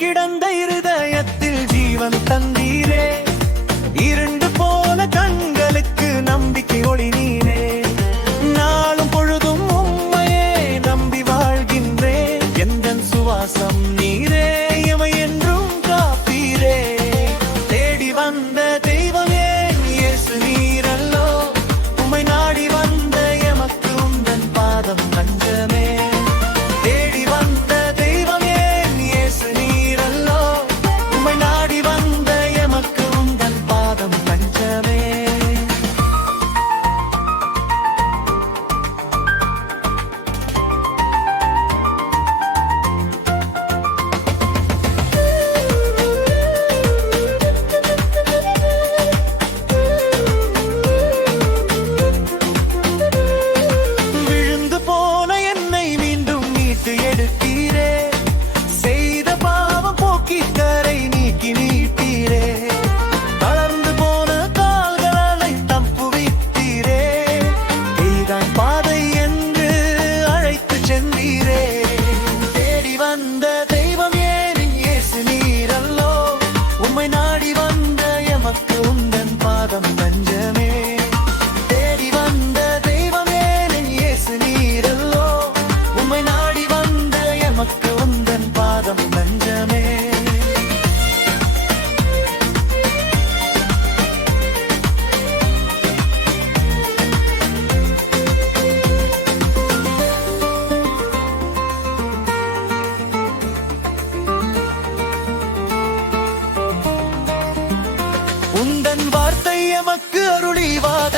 கிடந்த இருதயத்தில் ஜீவன் தந்தீரே. இருண்டு போன கண்களுக்கு நம்பிக்கை ஒளி நீரே. நாளும் பொழுதும் உம்மையே நம்பி வாழ்கின்றேன். எந்தன் சுவாசம் நீரே, எமை என்றும் காப்பீரே. தேடி வந்த தெய்வமே இயேசு நீரல்லோ. உம்மை நாடி வந்த எமக்கு உந்தன் பாதம் தஞ்சமே. தேடி வந்த தெய்வமே இயேசு நீரல்லோ. உம்மை நாடி வந்த எமக்கு உந்தன் பாதம் தஞ்சமே. விழுந்து போன என்னை மீண்டும் மீட்டு எடுத்தீரே. செய்த பாவம் போக்கி கரை நீக்கி நீட்டீரே. தளர்ந்து போன கால்களை தப்புவித்தீரே. இதுதான் பாதை என்று அழைத்து சென்றீரே. தேடி வந்த தெய்வம் ஏன் இயேசு நீரல்லோ. உம்மை நாடி வந்த எமக்கு உந்தன் பாதம் தஞ்சமே. தேடி வந்த தெய்வம் ஏன் இயேசு நீரல்லோ. உம்மை நாடி வந்த எமக்கு உந்தன் பாதம் தஞ்சமே. உந்தன் வார்த்தை எமக்கு அருளிவார்